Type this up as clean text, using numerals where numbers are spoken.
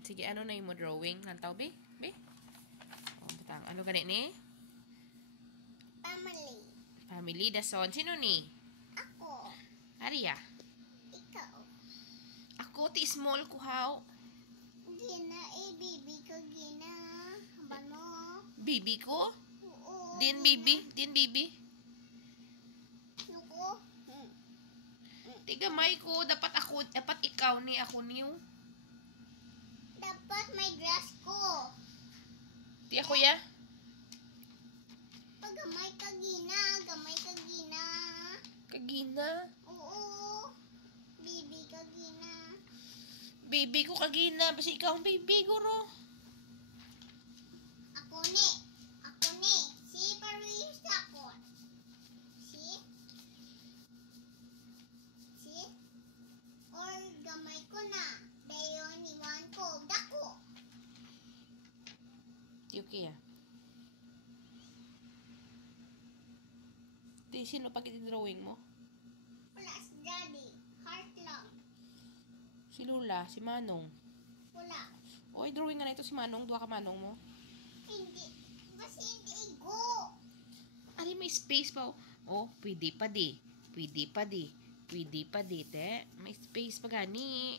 Sige, ano na yung mo drawing? Lantaw, be? Be? Oh, butang. Ano ganit ni? Family. Family, dason. Sino ni? Ako. Aria. Ikaw. Ako, ti small kuhaw. Gina, baby ko, Gina. Haban mo. Baby ko? Oo. Din baby? Din baby? Nuko. Tigamay ko. Dapat ikaw ni ako niyo. Dapat may dress ko. Ti ako ya? Pag gamay ka, Gina. Gamay ka, Gina. Kagina. Oo. Baby ka, Gina. Baby ko kagina. Basta ikaw ang baby, guro. Ako ni. Ako ni. Si Paris ako. Si? Si? Or gamay ko na. Dayon iwan ko. Dako. Ti okay ya? Ti, sino pag drawing mo? Wala si Daddy. Heart lang. Si Lula, si Manong. Wala. Oy, drawing nga na ito si Manong. Dua ka Manong mo. Hindi. Kasi hindi igo. Ali, may space pa. Oh, pwede pa di. Pwede pa di. Pwede pa di, te. May space pa gani.